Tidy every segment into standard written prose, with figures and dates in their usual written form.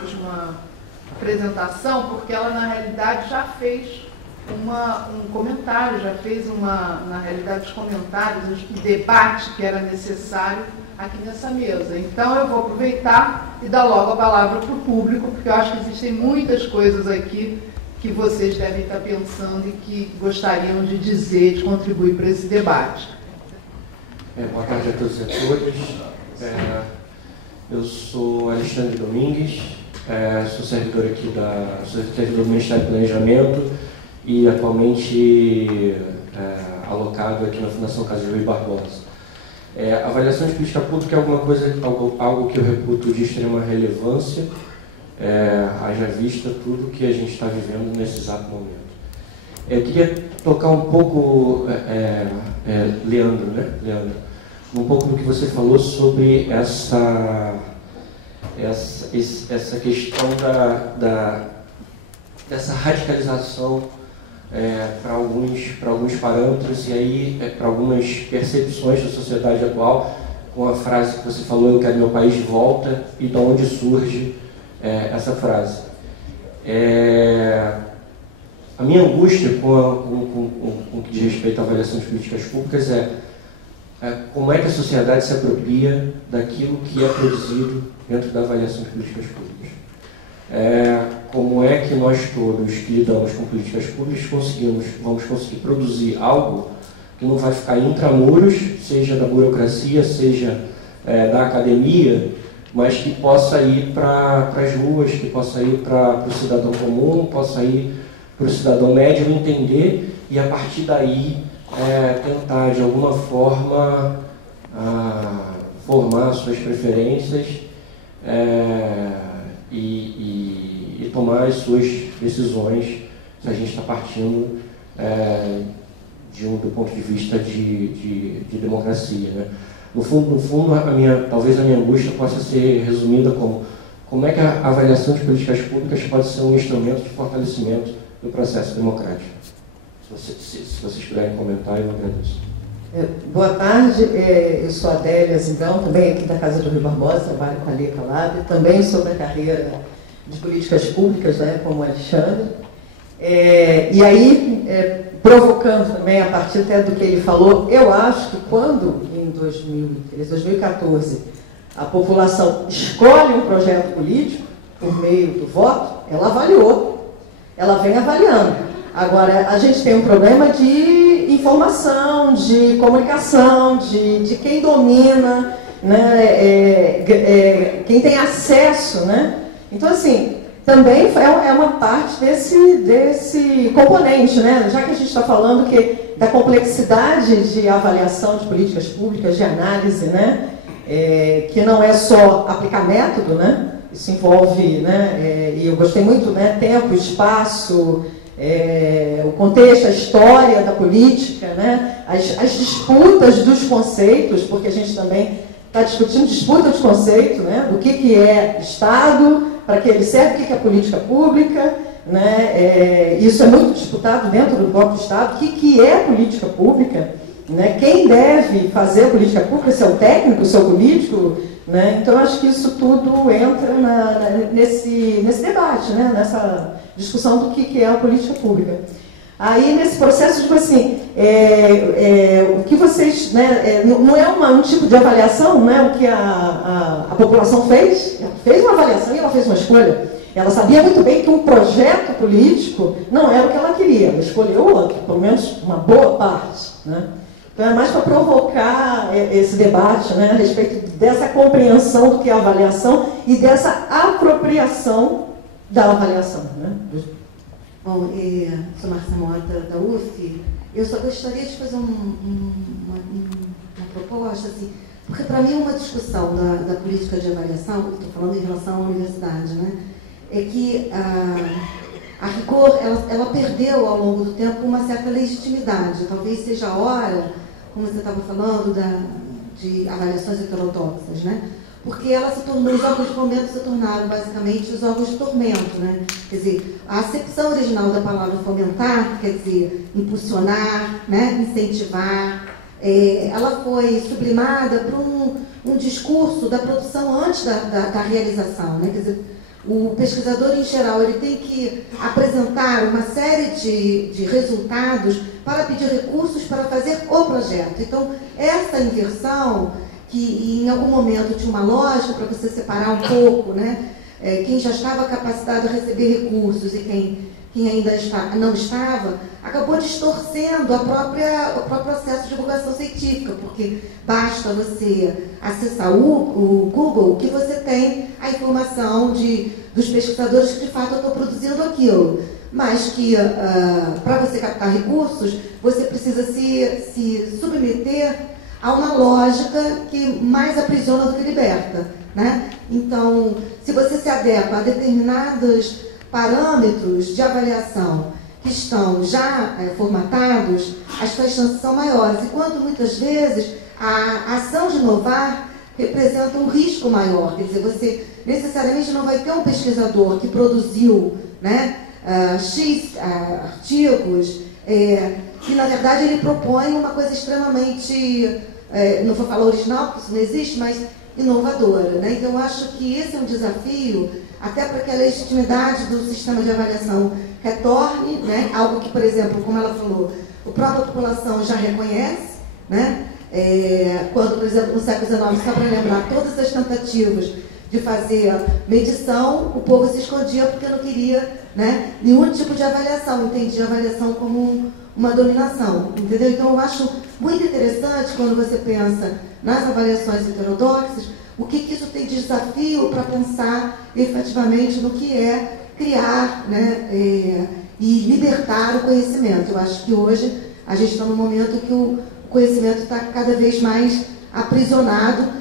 última apresentação, porque ela, na realidade, já fez um comentário, já fez na realidade, os comentários, o debate que era necessário aqui nessa mesa. Então, eu vou aproveitar e dar logo a palavra para o público, porque eu acho que existem muitas coisas aqui que vocês devem estar pensando e que gostariam de dizer, de contribuir para esse debate. Boa tarde a todos e a todas. Eu sou Alexandre Domingues, sou servidor aqui sou servidor do Ministério do Planejamento e atualmente alocado aqui na Fundação Casa de Rui Barbosa. Avaliação de política pública é algo que eu reputo de extrema relevância, haja vista tudo que a gente está vivendo nesse exato momento. Eu queria tocar um pouco, Leandro, um pouco do que você falou sobre essa questão dessa radicalização para alguns parâmetros e aí para algumas percepções da sociedade atual, com a frase que você falou, eu quero meu país de volta, e de onde surge essa frase. A minha angústia com o que diz respeito à avaliação de políticas públicas como é que a sociedade se apropria daquilo que é produzido dentro da avaliação de políticas públicas. Como é que nós todos que lidamos com políticas públicas vamos conseguir produzir algo que não vai ficar intramuros, seja da burocracia, seja da academia, mas que possa ir para as ruas, que possa ir para o cidadão comum, possa ir para o cidadão médio entender e, a partir daí, tentar, de alguma forma, formar suas preferências e tomar as suas decisões, se a gente está partindo do ponto de vista de democracia, né? No fundo, talvez a minha angústia possa ser resumida como é que a avaliação de políticas públicas pode ser um instrumento de fortalecimento do processo democrático. Se vocês puderem comentar, eu agradeço. Boa tarde, eu sou a Adélia Zingão, também aqui da Casa do Rui Barbosa, trabalho com a Lê Calab, também sobre a carreira de políticas públicas, como Alexandre. E aí, provocando também, a partir até do que ele falou, eu acho que quando, em 2014, a população escolhe um projeto político, por meio do voto, ela avaliou, ela vem avaliando. Agora, a gente tem um problema de informação, de comunicação, de quem domina, né, quem tem acesso, né? Então, assim, também é uma parte desse componente, né? Já que a gente está falando da complexidade de avaliação de políticas públicas, de análise, né? Que não é só aplicar método, né? Isso envolve, né? E eu gostei muito, né? Tempo, espaço, o contexto, a história da política, né? As disputas dos conceitos, porque a gente também está discutindo disputa de conceito, né? Do que é Estado, para que ele serve, o que é política pública, né? Isso é muito disputado dentro do próprio Estado, o que é política pública, né? Quem deve fazer a política pública, se é o técnico, se é o político, né? Então, acho que isso tudo entra nesse debate, né? Nessa discussão do que é a política pública. Aí, nesse processo, tipo assim, o que vocês, né, não é um tipo de avaliação, né, o que a população fez. Ela fez uma avaliação e ela fez uma escolha. Ela sabia muito bem que um projeto político não era o que ela queria, ela escolheu outro, pelo menos uma boa parte, né? Então, é mais para provocar esse debate, né, a respeito dessa compreensão do que é a avaliação e dessa apropriação da avaliação, né? Bom, sou Marcia Mota, da UF. Eu só gostaria de fazer uma proposta, assim, porque para mim uma discussão da política de avaliação, estou falando em relação à universidade, né, é que a rigor, ela perdeu ao longo do tempo uma certa legitimidade. Talvez seja a hora, como você estava falando, de avaliações heterodoxas, né? Porque ela se tornou, os órgãos de fomento se tornaram basicamente os órgãos de tormento, né? Quer dizer, a acepção original da palavra fomentar, quer dizer, impulsionar, né? Incentivar, ela foi sublimada para um discurso da produção antes da realização, né? Quer dizer, O pesquisador, em geral, ele tem que apresentar uma série de resultados para pedir recursos para fazer o projeto. Então, essa inversão, que em algum momento tinha uma lógica para você separar um pouco, né? Quem já estava capacitado a receber recursos e quem ainda não estava, acabou distorcendo o próprio processo de divulgação científica, porque basta você acessar o Google que você tem a informação dos pesquisadores que de fato estão produzindo aquilo. Mas que para você captar recursos, você precisa se submeter a uma lógica que mais aprisiona do que liberta, né? Então, se você se adequa a determinados parâmetros de avaliação que estão já formatados, as suas chances são maiores. Enquanto muitas vezes a ação de inovar representa um risco maior. Quer dizer, você necessariamente não vai ter um pesquisador que produziu, né, X artigos, que na verdade ele propõe uma coisa extremamente, não vou falar original, porque isso não existe, mas inovadora, né? Então eu acho que esse é um desafio, até para que a legitimidade do sistema de avaliação retorne, né? Algo que, por exemplo, como ela falou, a própria população já reconhece, né? Quando, por exemplo, no século XIX, só para lembrar, todas as tentativas de fazer medição, o povo se escondia porque não queria, né, nenhum tipo de avaliação, entendia a avaliação como uma dominação, entendeu? Então, eu acho muito interessante quando você pensa nas avaliações heterodoxas, o que isso tem de desafio para pensar efetivamente no que é criar, né, e libertar o conhecimento. Eu acho que hoje a gente está num momento que o conhecimento está cada vez mais aprisionado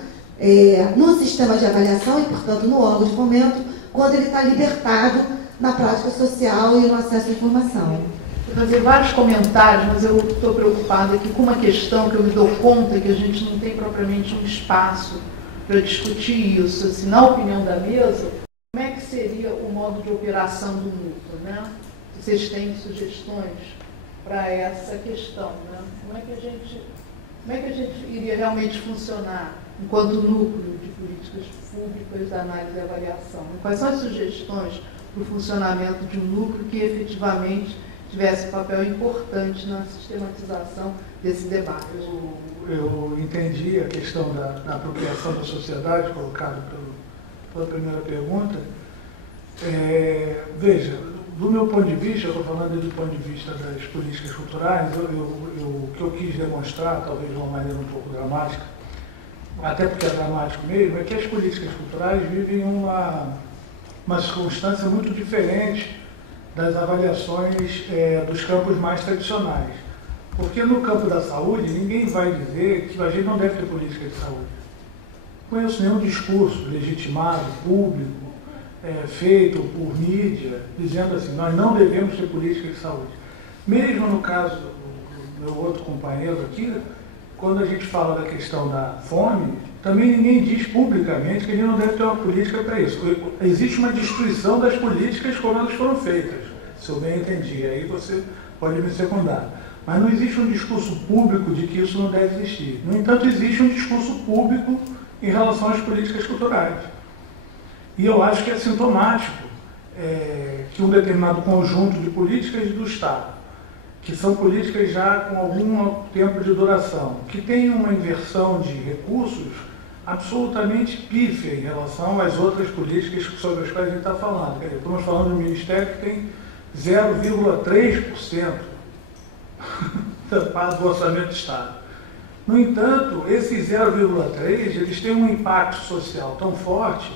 no sistema de avaliação e, portanto, no órgão de fomento, quando ele está libertado na prática social e no acesso à informação. Vou fazer vários comentários, mas eu estou preocupada aqui com uma questão que eu me dou conta que a gente não tem propriamente um espaço para discutir isso. Assim, na opinião da mesa, como é que seria o modo de operação do núcleo, né? Vocês têm sugestões para essa questão, né? Como é que a gente iria realmente funcionar enquanto núcleo de políticas públicas da análise e avaliação? Quais são as sugestões para o funcionamento de um núcleo que efetivamente tivesse um papel importante na sistematização desse debate? Eu entendi a questão da apropriação da sociedade, colocada pela primeira pergunta. Veja, do meu ponto de vista, eu estou falando do ponto de vista das políticas culturais, o que eu quis demonstrar, talvez de uma maneira um pouco dramática, até porque é dramático mesmo, é que as políticas culturais vivem uma circunstância muito diferente das avaliações dos campos mais tradicionais. Porque no campo da saúde, ninguém vai dizer que a gente não deve ter política de saúde. Não conheço nenhum discurso legitimado, público, feito por mídia, dizendo assim, nós não devemos ter política de saúde. Mesmo no caso do meu outro companheiro aqui, quando a gente fala da questão da fome, também ninguém diz publicamente que a gente não deve ter uma política para isso. Existe uma destruição das políticas como elas foram feitas, se eu bem entendi. Aí você pode me secundar. Mas não existe um discurso público de que isso não deve existir. No entanto, existe um discurso público em relação às políticas culturais. E eu acho que é sintomático que um determinado conjunto de políticas do Estado, que são políticas já com algum tempo de duração, que tem uma inversão de recursos absolutamente pífia em relação às outras políticas sobre as quais a gente está falando. Quer dizer, estamos falando de um ministério que tem 0,3% do orçamento do Estado. No entanto, esses 0,3% eles têm um impacto social tão forte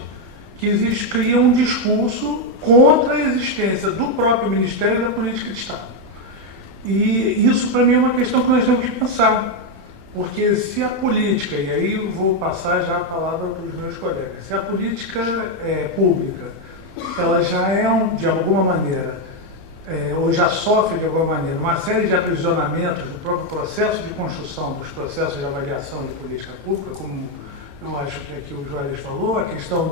que cria um discurso contra a existência do próprio Ministério da Política de Estado. E isso, para mim, é uma questão que nós temos que pensar. Porque se a política, e aí eu vou passar já a palavra para os meus colegas, se a política pública, ela já é, de alguma maneira, ou já sofre, de alguma maneira, uma série de aprisionamentos do próprio processo de construção dos processos de avaliação de política pública, como eu acho que aqui o Juarez falou, a questão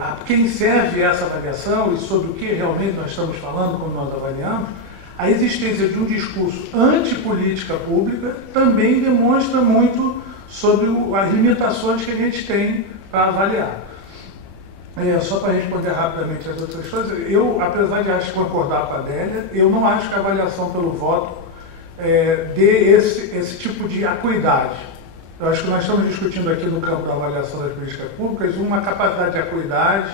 a quem serve essa avaliação e sobre o que realmente nós estamos falando quando nós avaliamos, a existência de um discurso antipolítica pública também demonstra muito sobre as limitações que a gente tem para avaliar. Só para responder rapidamente as outras coisas, eu, apesar de acho concordar com a Adélia, eu não acho que a avaliação pelo voto dê esse tipo de acuidade. Eu acho que nós estamos discutindo aqui no campo da avaliação das políticas públicas uma capacidade de acuidade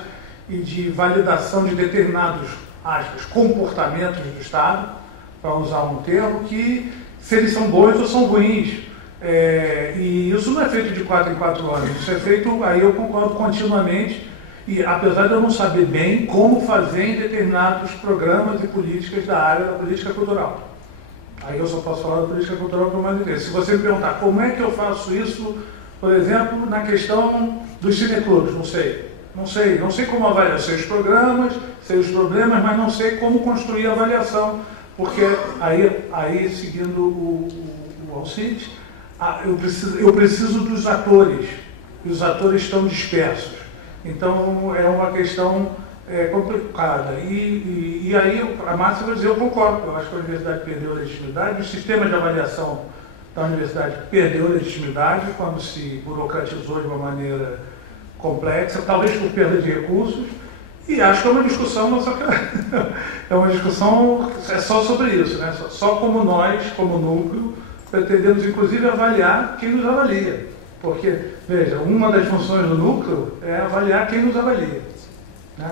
e de validação de determinados, aspas, comportamentos do Estado, para usar um termo, que se eles são bons ou são ruins. E isso não é feito de 4 em 4 anos, isso é feito, aí eu concordo continuamente, e apesar de eu não saber bem como fazer em determinados programas e políticas da área da política cultural. Aí eu só posso falar da política cultural com mais interesse. Se você me perguntar como é que eu faço isso, por exemplo, na questão dos cineclubes, não sei como avaliar, sei os programas, sei os problemas, mas não sei como construir a avaliação, porque aí seguindo o Alcides, eu preciso dos atores, e os atores estão dispersos. Então, é uma questão complicada. E aí, a Márcia vai dizer, eu concordo, eu acho que a universidade perdeu a legitimidade, o sistema de avaliação da universidade perdeu a legitimidade quando se burocratizou de uma maneira complexa, talvez por perda de recursos, e acho que é uma discussão, mas só que é uma discussão só sobre isso, né? Só como nós, como núcleo, pretendemos inclusive avaliar quem nos avalia. Porque, veja, uma das funções do núcleo é avaliar quem nos avalia. Né?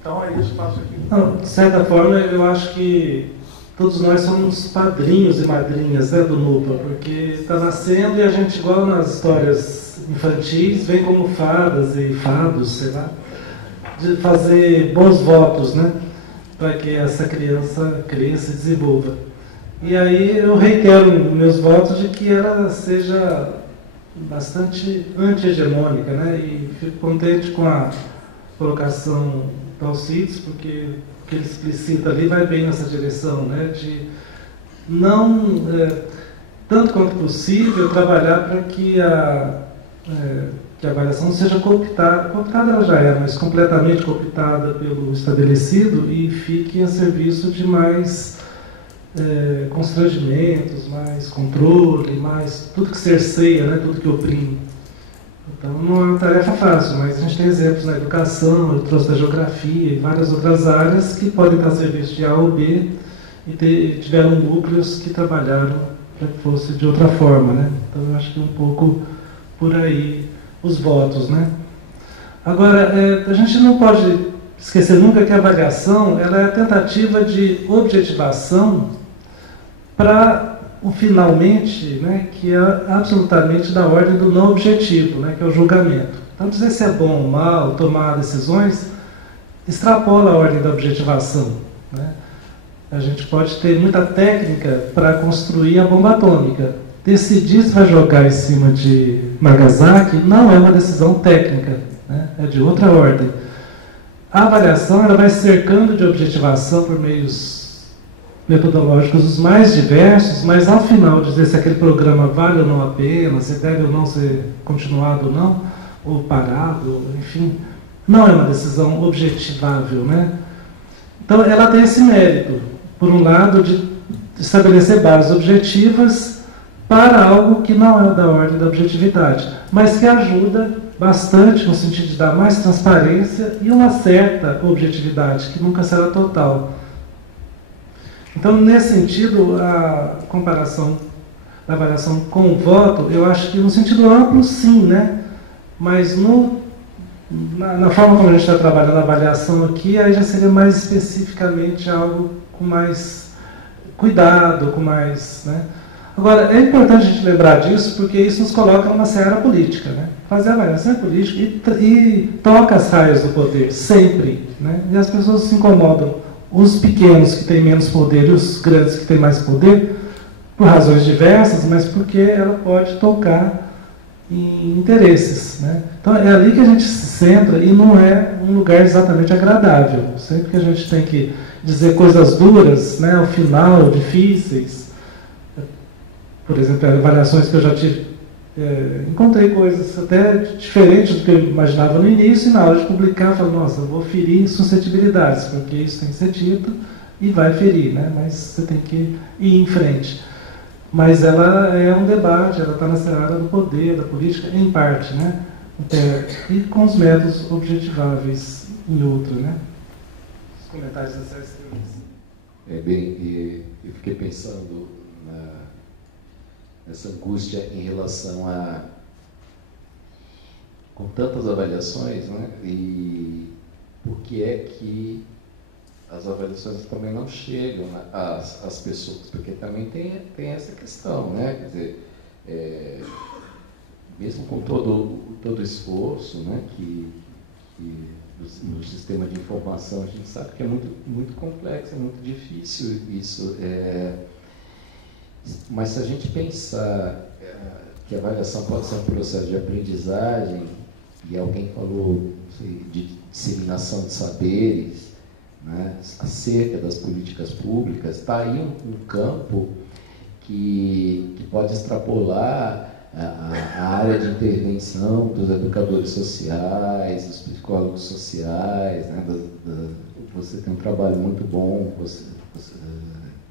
Então é isso, passo aqui. Não, de certa forma, eu acho que todos nós somos padrinhos e madrinhas, né, do núcleo, porque está nascendo e a gente, igual nas histórias infantis, vem como fadas e fados, sei lá, de fazer bons votos, né, para que essa criança cresça e desenvolva. E aí eu reitero meus votos de que ela seja bastante anti-hegemônica, né? E fico contente com a colocação do Alcides, porque o que ele explicita ali vai bem nessa direção, né? De não, tanto quanto possível, trabalhar para que a avaliação seja cooptada. Cooptada ela já é, mas completamente cooptada pelo estabelecido e fique a serviço de mais constrangimentos, mais controle, mais tudo que cerceia, né, tudo que oprime. Então não é uma tarefa fácil, mas a gente tem exemplos na educação, eu trouxe da geografia e várias outras áreas que podem estar a serviço de A ou B e tiveram núcleos que trabalharam para que fosse de outra forma, né? Então eu acho que é um pouco por aí os votos, né? Agora, a gente não pode esquecer nunca que a avaliação ela é a tentativa de objetivação para o finalmente, né, que é absolutamente da ordem do não objetivo, né, que é o julgamento. Então, dizer se é bom ou mal, tomar decisões, extrapola a ordem da objetivação. Né? A gente pode ter muita técnica para construir a bomba atômica. Decidir se vai jogar em cima de Nagasaki não é uma decisão técnica, né? É de outra ordem. A avaliação ela vai cercando de objetivação por meios metodológicos os mais diversos, mas ao final dizer se aquele programa vale ou não a pena, se deve ou não ser continuado ou não, ou parado, enfim, não é uma decisão objetivável, né? Então ela tem esse mérito, por um lado, de estabelecer bases objetivas para algo que não é da ordem da objetividade, mas que ajuda bastante no sentido de dar mais transparência e uma certa objetividade, que nunca será total. Então, nesse sentido, a comparação da avaliação com o voto, eu acho que no sentido amplo, sim, né? Mas na forma como a gente está trabalhando a avaliação aqui, aí já seria mais especificamente algo com mais cuidado, com mais... Né? Agora, é importante a gente lembrar disso, porque isso nos coloca numa seara política, né? Fazer a avaliação é política e toca as raias do poder, sempre, né? E as pessoas se incomodam. Os pequenos que têm menos poder e os grandes que têm mais poder, por razões diversas, mas porque ela pode tocar em interesses. Né? Então é ali que a gente se centra e não é um lugar exatamente agradável. Sempre que a gente tem que dizer coisas duras, né, ao final, difíceis, por exemplo, avaliações que eu já tive, encontrei coisas até diferentes do que eu imaginava no início, e na hora de publicar, eu falo, nossa, eu vou ferir suscetibilidades, porque isso tem que ser dito e vai ferir, né? Mas você tem que ir em frente. Mas ela é um debate, ela está na seara do poder, da política, em parte, né? E com os métodos objetiváveis em outro, né? Os comentários da Sérgio. Bem, eu fiquei pensando nessa angústia em relação a, com tantas avaliações, né? E por que é que as avaliações também não chegam às pessoas? Porque também tem essa questão, né? Quer dizer, mesmo com todo o esforço, né, que no sistema de informação, a gente sabe que é muito complexo, é muito difícil isso. Mas se a gente pensar que a avaliação pode ser um processo de aprendizagem, e alguém falou de disseminação de saberes, né, acerca das políticas públicas, está aí um campo que pode extrapolar a área de intervenção dos educadores sociais, dos psicólogos sociais, né, você tem um trabalho muito bom,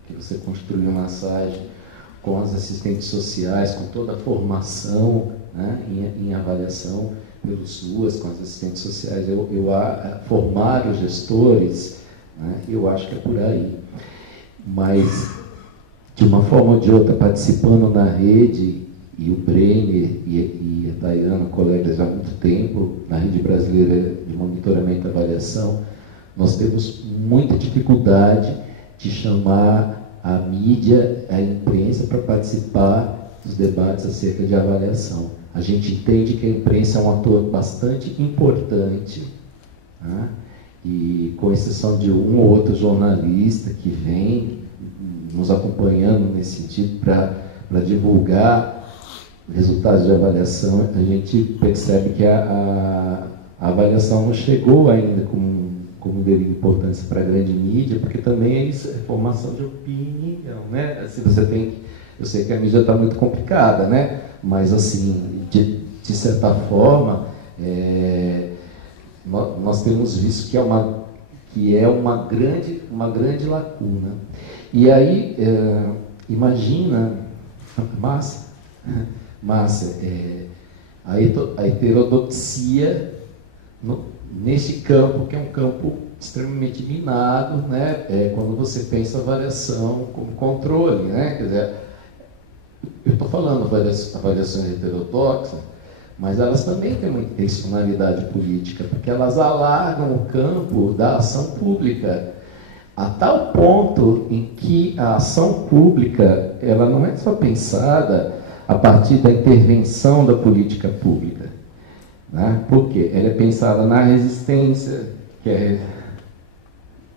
que você construiu uma massagem com as assistentes sociais, com toda a formação, né, em avaliação pelos SUAS, com as assistentes sociais, formar os gestores, né, eu acho que é por aí. Mas, de uma forma ou de outra, participando na rede, e o Brenner e a Dayana, colegas há muito tempo, na Rede Brasileira de Monitoramento e Avaliação, nós temos muita dificuldade de chamar a mídia, a imprensa, para participar dos debates acerca de avaliação. A gente entende que a imprensa é um ator bastante importante, né? E com exceção de um ou outro jornalista que vem nos acompanhando nesse sentido para divulgar resultados de avaliação, a gente percebe que a avaliação não chegou ainda como devido importância para a grande mídia, porque também é isso, é formação de opinião, né? Assim, eu sei que a mídia está muito complicada, né? Mas, assim, de certa forma, nós temos visto que é uma grande lacuna. E aí, imagina, Márcia, a heterodoxia neste campo, que é um campo extremamente minado, né? Quando você pensa avaliação como controle, né? Quer dizer, eu estou falando avaliações heterodoxas, mas elas também têm uma intencionalidade política, porque elas alargam o campo da ação pública, a tal ponto em que a ação pública ela não é só pensada a partir da intervenção da política pública, né? Porque ela é pensada na resistência,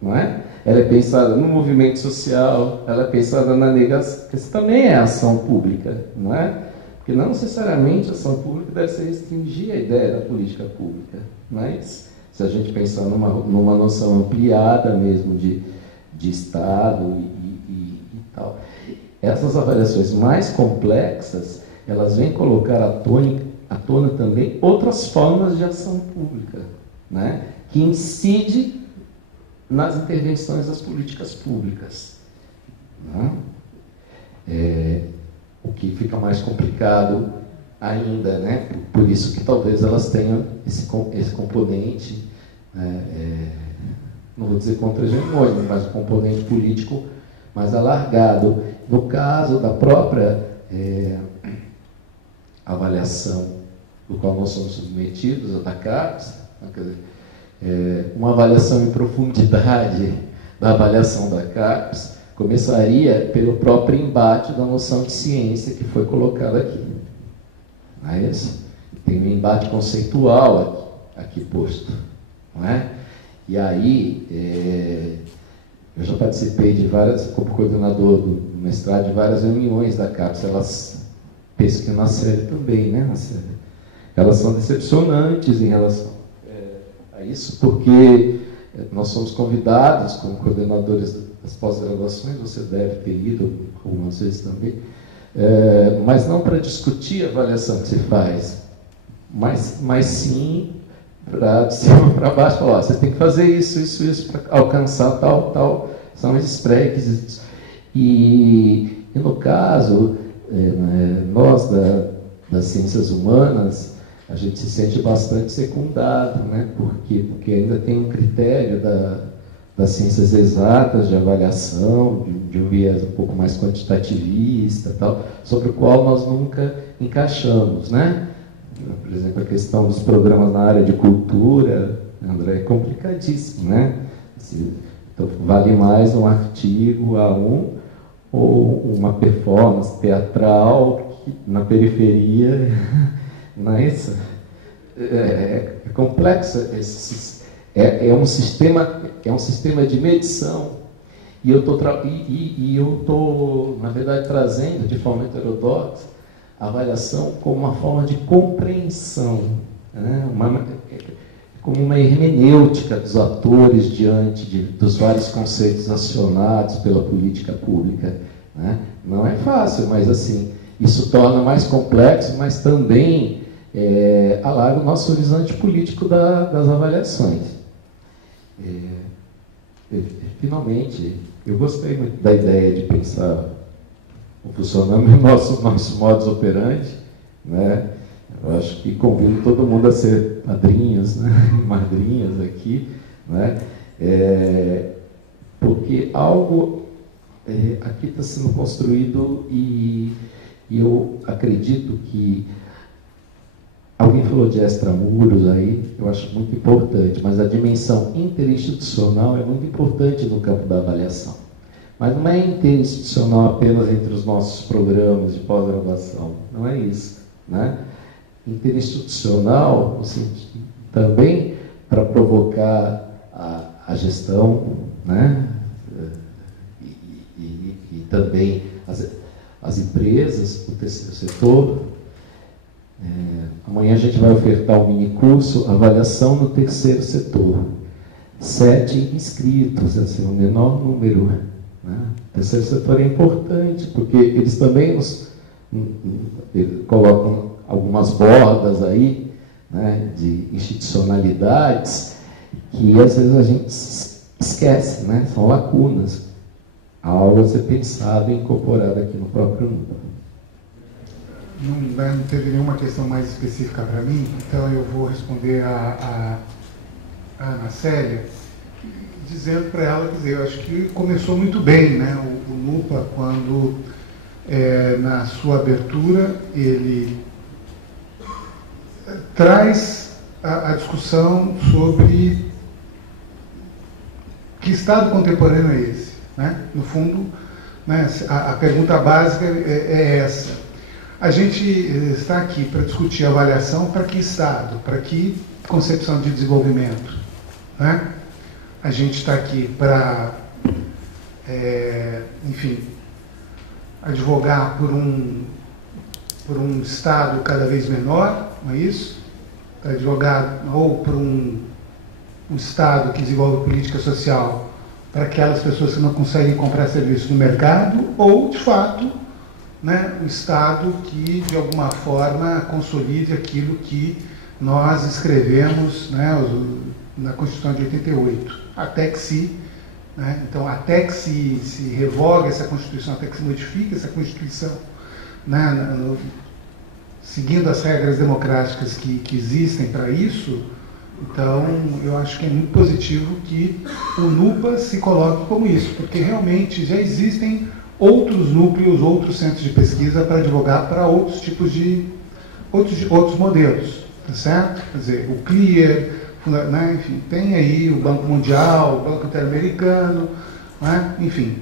não é? Ela é pensada no movimento social, ela é pensada na negação, que isso também é ação pública, não é? Porque não necessariamente a ação pública deve se restringir à ideia da política pública, mas se a gente pensar numa noção ampliada mesmo de Estado e tal. Essas avaliações mais complexas, elas vêm colocar à tona também outras formas de ação pública, né, que incide nas intervenções das políticas públicas, né? O que fica mais complicado ainda, né? Por isso que talvez elas tenham esse componente, não vou dizer contra-hegemônico, mas um componente político mais alargado. No caso da própria avaliação do qual nós somos submetidos, a da CAPES, uma avaliação em profundidade da avaliação da CAPES começaria pelo próprio embate da noção de ciência que foi colocada aqui. Não é isso? Tem um embate conceitual aqui posto, não é? E aí, eu já participei de várias, como coordenador do mestrado, de várias reuniões da CAPES, elas, penso que na série também, né, na série, elas são decepcionantes em relação a isso, porque nós somos convidados, como coordenadores das pós-graduações, você deve ter ido algumas vezes também, mas não para discutir a avaliação que se faz, mas sim para de cima para baixo, falar, você tem que fazer isso para alcançar tal, são esses pré-requisitos. E no caso, nós das ciências humanas, a gente se sente bastante secundado, né? Porque ainda tem um critério das ciências exatas de avaliação, de um viés um pouco mais quantitativista, tal, sobre o qual nós nunca encaixamos, né? Por exemplo, a questão dos programas na área de cultura, André, é complicadíssimo, né? Então, vale mais um artigo A1 ou uma performance teatral que, na periferia, não é isso? É complexo. É um sistema de medição. E eu estou, na verdade, trazendo de forma heterodoxa a avaliação como uma forma de compreensão, né? Como uma hermenêutica dos atores diante dos vários conceitos acionados pela política pública, né? Não é fácil, mas assim, isso torna mais complexo, mas também alarga o nosso horizonte político das avaliações. Finalmente, eu gostei muito da ideia de pensar funcionando o nosso modus operandi, né? Eu acho que convido todo mundo a ser padrinhos, né? Madrinhas aqui, né? Porque algo aqui está sendo construído e eu acredito que alguém falou de extramuros aí, eu acho muito importante, mas a dimensão interinstitucional é muito importante no campo da avaliação. Mas não é interinstitucional apenas entre os nossos programas de pós-graduação, não é isso, né? Interinstitucional, assim, também para provocar a gestão, né? E também as empresas, o terceiro setor. Amanhã a gente vai ofertar um mini curso, avaliação no terceiro setor. 7 inscritos, assim, o menor número, né? O terceiro setor é importante, porque eles também eles colocam algumas bordas aí, né, de institucionalidades que às vezes a gente esquece, né? São lacunas. Algo a ser pensado e incorporado aqui no próprio número. Não teve nenhuma questão mais específica para mim, então eu vou responder a Ana Célia, dizendo para ela, quer dizer, eu acho que começou muito bem, né? O NUPA, quando na sua abertura ele traz a discussão sobre que Estado contemporâneo é esse, né? No fundo, né, a pergunta básica é essa. A gente está aqui para discutir avaliação para que Estado, para que concepção de desenvolvimento, né? A gente está aqui para, enfim, advogar por um Estado cada vez menor, não é isso? Para advogar ou por um Estado que desenvolve política social para aquelas pessoas que não conseguem comprar serviço no mercado, ou, de fato, né, um Estado que, de alguma forma, consolide aquilo que nós escrevemos, né, na Constituição de 88, até que até que se revogue essa Constituição, até que se modifique essa Constituição, né, seguindo as regras democráticas que existem para isso. Então, eu acho que é muito positivo que o NUPA se coloque como isso, porque realmente já existem outros núcleos, outros centros de pesquisa para advogar para outros tipos de outros modelos, tá certo? Quer dizer, o CLIER, né, enfim, tem aí o Banco Mundial, o Banco Interamericano, né, enfim.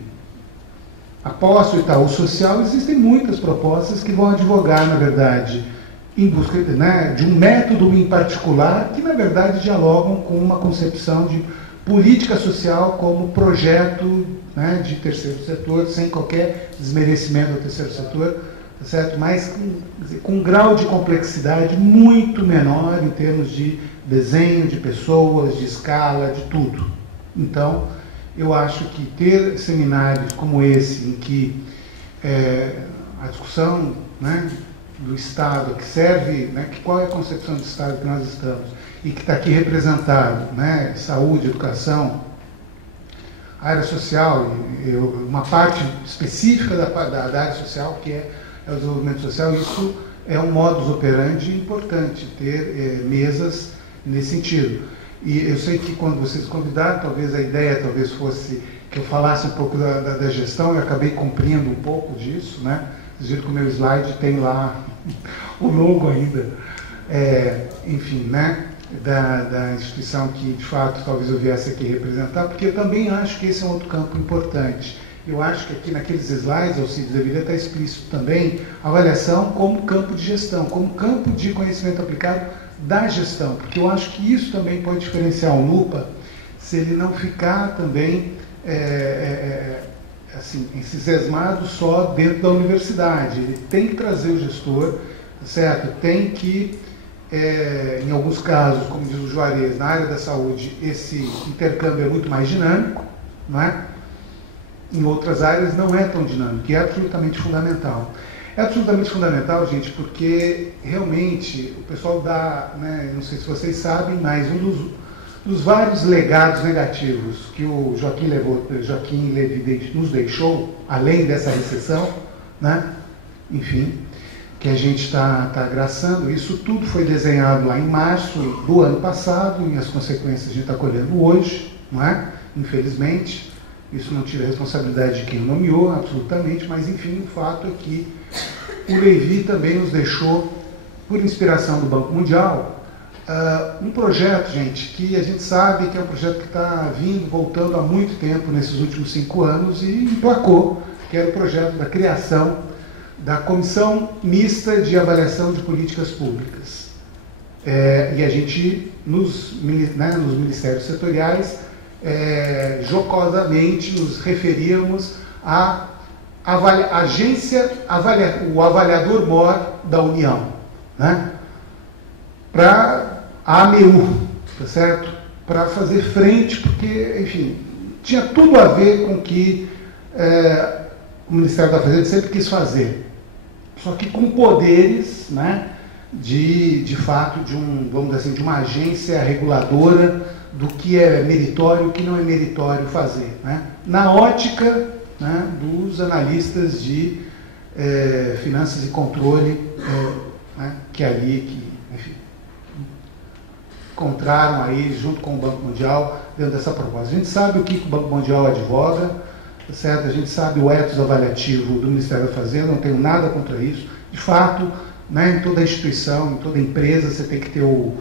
Após o Itaú Social, existem muitas propostas que vão advogar, na verdade, em busca, né, de um método em particular que, na verdade, dialogam com uma concepção de política social como projeto, né, de terceiro setor, sem qualquer desmerecimento do terceiro setor, tá certo? Mas com um grau de complexidade muito menor em termos de desenho, de pessoas, de escala, de tudo. Então, eu acho que ter seminários como esse, em que a discussão, né, do Estado, que serve, né, qual é a concepção de Estado que nós estamos, e que está aqui representado, né, saúde, educação, área social, uma parte específica da área social, que é o desenvolvimento social, isso é um modus operandi importante, ter mesas nesse sentido. E eu sei que quando vocês convidaram, talvez a ideia fosse que eu falasse um pouco da gestão, eu acabei cumprindo um pouco disso, né? Vocês viram que o meu slide tem lá o logo ainda, enfim, né? Da instituição que, de fato, talvez eu viesse aqui representar, porque eu também acho que esse é um outro campo importante. Eu acho que aqui naqueles slides, Alcides, deveria estar explícito também a avaliação como campo de gestão, como campo de conhecimento aplicado da gestão, porque eu acho que isso também pode diferenciar o NUPA se ele não ficar também assim, encismado só dentro da universidade. Ele tem que trazer o gestor, certo? Tem que, em alguns casos, como diz o Juarez, na área da saúde, esse intercâmbio é muito mais dinâmico, não é? Em outras áreas não é tão dinâmico, e é absolutamente fundamental. É absolutamente fundamental, gente, porque realmente o pessoal dá, né, não sei se vocês sabem, mas um dos vários legados negativos que o Joaquim Levy nos deixou, além dessa recessão, né, enfim, que a gente está agraçando, isso tudo foi desenhado lá em março do ano passado, e as consequências a gente está colhendo hoje, não é? Infelizmente. Isso não tira a responsabilidade de quem o nomeou, absolutamente, mas, enfim, o fato é que o Levy também nos deixou, por inspiração do Banco Mundial, um projeto, gente, que a gente sabe que é um projeto que está voltando há muito tempo, nesses últimos 5 anos, e emplacou, que era o projeto da criação da Comissão Mista de Avaliação de Políticas Públicas. E a gente, nos ministérios setoriais, jocosamente nos referíamos à agência, o avaliador mor da União, né? Para a AMEU, tá certo? Para fazer frente, porque, enfim, tinha tudo a ver com o que o Ministério da Fazenda sempre quis fazer, só que com poderes, né, de fato, vamos dizer assim, de uma agência reguladora do que é meritório e o que não é meritório fazer, né? Na ótica, né, dos analistas de finanças e controle, né, enfim, encontraram aí, junto com o Banco Mundial, dentro dessa proposta. A gente sabe o que o Banco Mundial advoga, certo? A gente sabe o ethos avaliativo do Ministério da Fazenda, não tenho nada contra isso. De fato, né, em toda instituição, em toda empresa, você tem que ter o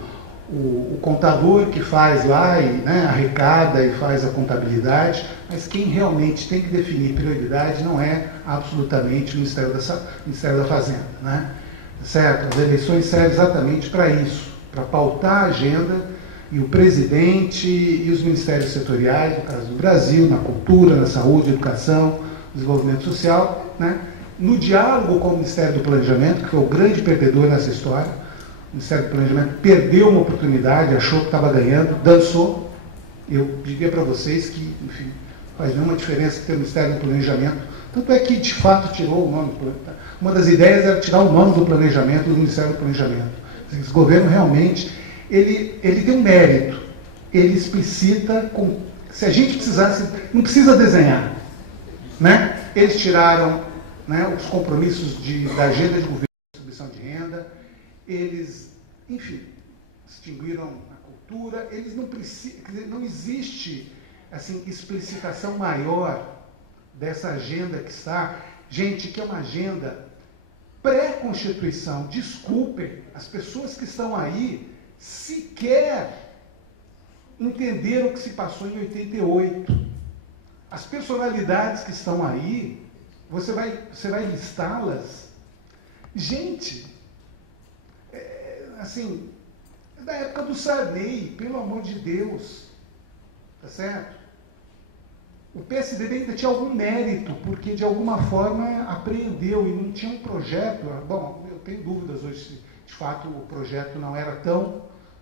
contador que faz lá e, né, arrecada e faz a contabilidade, mas quem realmente tem que definir prioridade não é absolutamente o Ministério da Fazenda, né? Certo? As eleições servem exatamente para isso, para pautar a agenda, e o presidente e os ministérios setoriais, no caso do Brasil, na cultura, na saúde, educação, desenvolvimento social, né, no diálogo com o Ministério do Planejamento, que foi o grande perdedor nessa história. O Ministério do Planejamento perdeu uma oportunidade, achou que estava ganhando, dançou. Eu diria para vocês que, enfim, não faz nenhuma diferença ter o Ministério do Planejamento. Tanto é que, de fato, tirou o nome. Uma das ideias era tirar o nome do planejamento do Ministério do Planejamento. Esse governo realmente, ele tem um mérito. Ele explicita, se a gente precisasse, não precisa desenhar, né? Eles tiraram, né, os compromissos da agenda de governo de distribuição de renda. Eles, enfim, extinguiram a cultura, eles não precisam, não existe, assim, explicitação maior dessa agenda que está, gente, que é uma agenda pré-constituição. Desculpem, as pessoas que estão aí sequer entenderam o que se passou em 88. As personalidades que estão aí, você vai listá-las, gente, assim, da época do Sarney, pelo amor de Deus, tá certo? O PSDB ainda tinha algum mérito, porque de alguma forma apreendeu e não tinha um projeto. Bom, eu tenho dúvidas hoje se de fato o projeto não era tão,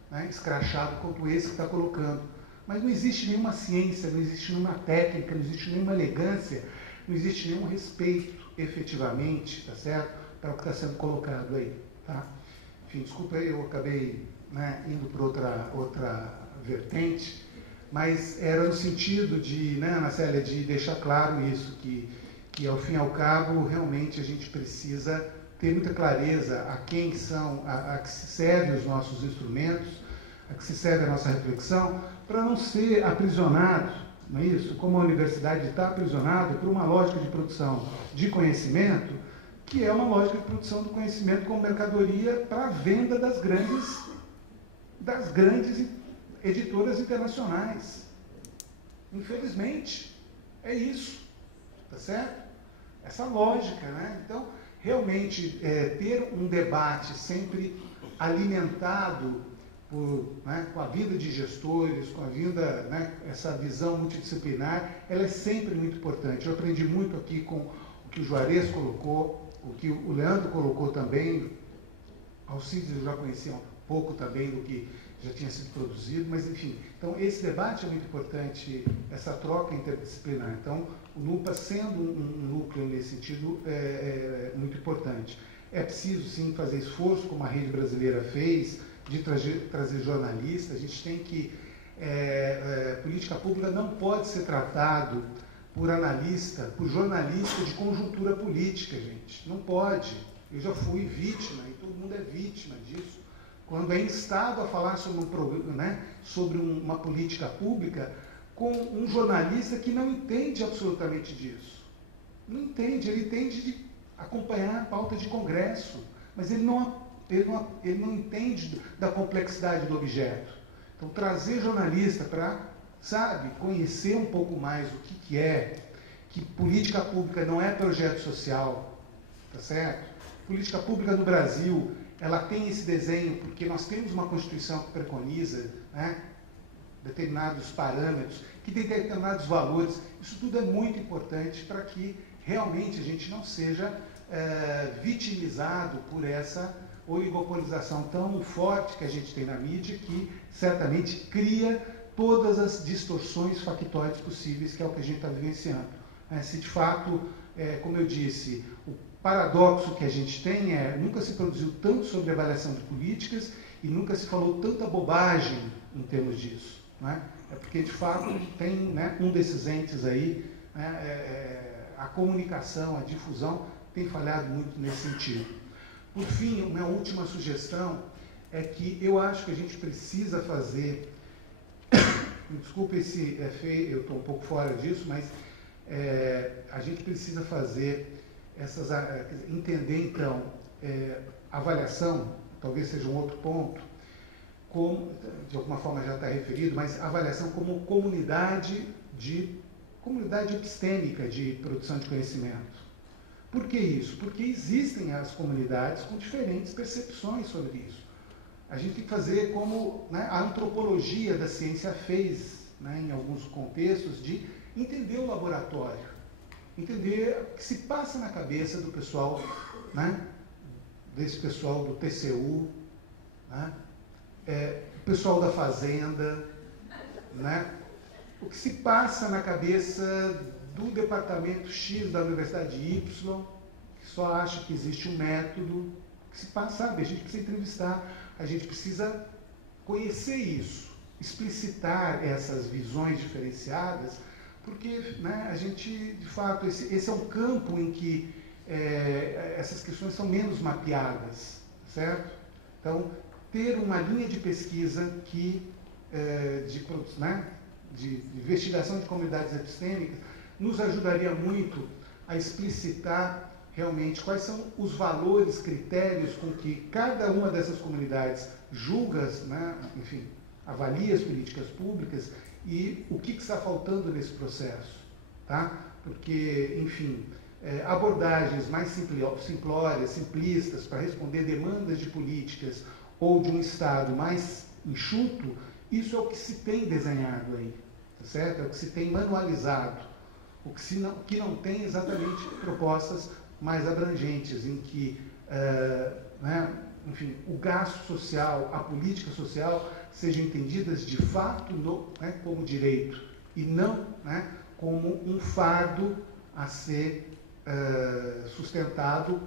né, escrachado quanto esse que está colocando. Mas não existe nenhuma ciência, não existe nenhuma técnica, não existe nenhuma elegância, não existe nenhum respeito, efetivamente, tá certo? Para o que está sendo colocado aí, tá? Enfim, desculpa, eu acabei, né, indo para outra vertente, mas era no sentido de, né, Ana Célia, de deixar claro isso, que ao fim e ao cabo, realmente a gente precisa ter muita clareza a quem são, a que se servem os nossos instrumentos, a que se serve a nossa reflexão, para não ser aprisionado, não é isso? Como a universidade está aprisionada por uma lógica de produção de conhecimento, que é uma lógica de produção do conhecimento como mercadoria para a venda das grandes editoras internacionais. Infelizmente, é isso, tá certo? Essa lógica, né? Então, realmente, ter um debate sempre alimentado com a vinda de gestores, com a vinda, essa visão multidisciplinar, ela é sempre muito importante. Eu aprendi muito aqui com o que o Juarez colocou, o que o Leandro colocou também, Alcides eu já conhecia um pouco também do que já tinha sido produzido, mas enfim. Então, esse debate é muito importante, essa troca interdisciplinar. Então, o NUPA, sendo um núcleo nesse sentido, é muito importante. É preciso, sim, fazer esforço, como a Rede Brasileira fez, de trazer jornalistas. A gente tem que... política pública não pode ser tratado por analista, por jornalista de conjuntura política, gente. Não pode. Eu já fui vítima, e todo mundo é vítima disso. Quando é instado a falar sobre uma política pública com um jornalista que não entende absolutamente disso. Não entende, ele entende de acompanhar a pauta de congresso, mas ele não entende da complexidade do objeto. Então, trazer jornalista para, conhecer um pouco mais o que é, que política pública não é projeto social, tá certo? Política pública no Brasil, ela tem esse desenho porque nós temos uma Constituição que preconiza, determinados parâmetros, que tem determinados valores. Isso tudo é muito importante para que realmente a gente não seja vitimizado por essa oligopolização tão forte que a gente tem na mídia, que certamente cria todas as distorções factuais possíveis, que é o que a gente está vivenciando. Se de fato, como eu disse, o paradoxo que a gente tem nunca se produziu tanto sobre avaliação de políticas e nunca se falou tanta bobagem em termos disso. É porque, de fato, tem um desses entes aí, a comunicação, a difusão, tem falhado muito nesse sentido. Por fim, minha última sugestão é que eu acho que a gente precisa fazer, me desculpe se é feio, eu estou um pouco fora disso, mas a gente precisa fazer entender então, avaliação, talvez seja um outro ponto, como, de alguma forma já está referido, mas avaliação como comunidade epistêmica de produção de conhecimento. Por que isso? Porque existem as comunidades com diferentes percepções sobre isso. A gente tem que fazer como a antropologia da ciência fez, em alguns contextos, de entender o laboratório, entender o que se passa na cabeça do pessoal, desse pessoal do TCU, o pessoal da fazenda, o que se passa na cabeça do departamento X da Universidade Y, que só acha que existe um método, que se passa, a gente precisa entrevistar, a gente precisa conhecer isso, explicitar essas visões diferenciadas, porque a gente, de fato, esse é um campo em que essas questões são menos mapeadas, certo? Então, ter uma linha de pesquisa que, de investigação de comunidades epistêmicas nos ajudaria muito a explicitar realmente quais são os valores, critérios com que cada uma dessas comunidades julga, avalia as políticas públicas e o que está faltando nesse processo, tá? Porque, enfim, abordagens mais simplórias, simplistas, para responder demandas de políticas ou de um Estado mais enxuto, isso é o que se tem desenhado aí, tá certo? É o que se tem manualizado. O que não tem exatamente propostas mais abrangentes, em que o gasto social, a política social, sejam entendidas de fato como direito e não como um fardo a ser sustentado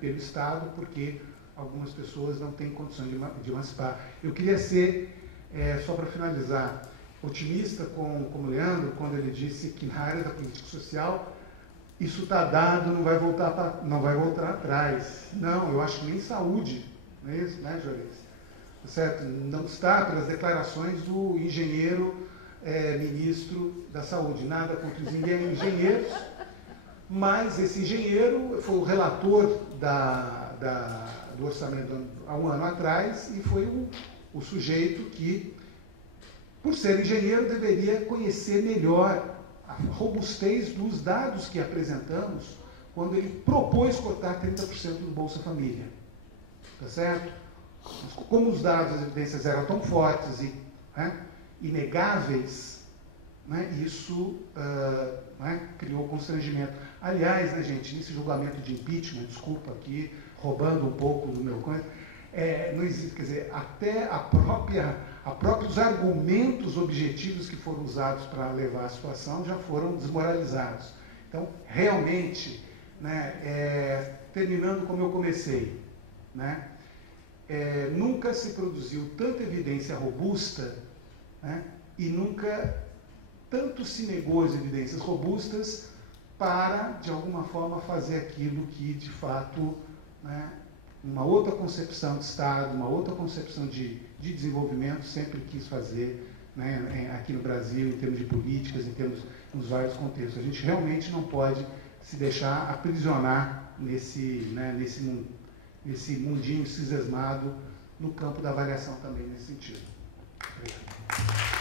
pelo Estado, porque algumas pessoas não têm condições de emancipar. Eu queria ser, só para finalizar, otimista como o Leandro, quando ele disse que na área da política social isso está dado, não vai voltar atrás. Não, eu acho que nem saúde, não é isso, né, Juarez? Certo? Não está pelas declarações do engenheiro ministro da Saúde. Nada contra os engenheiros, mas esse engenheiro foi o relator do orçamento há um ano atrás e foi o sujeito que, por ser engenheiro, deveria conhecer melhor a robustez dos dados que apresentamos quando ele propôs cortar 30% do Bolsa Família. Tá certo? Mas como os dados, as evidências eram tão fortes e inegáveis, né, isso criou constrangimento. Aliás, né, gente, nesse julgamento de impeachment, desculpa aqui, roubando um pouco do meu conhecimento, não existe, quer dizer, até próprios argumentos objetivos que foram usados para levar a situação já foram desmoralizados. Então, realmente, né, terminando como eu comecei, né, nunca se produziu tanta evidência robusta, né, e nunca tanto se negou as evidências robustas para, de alguma forma, fazer aquilo que, de fato, né, uma outra concepção de Estado, uma outra concepção de desenvolvimento sempre quis fazer, né, aqui no Brasil, em termos de políticas, nos vários contextos. A gente realmente não pode se deixar aprisionar nesse mundinho cismado no campo da avaliação também nesse sentido. Obrigado.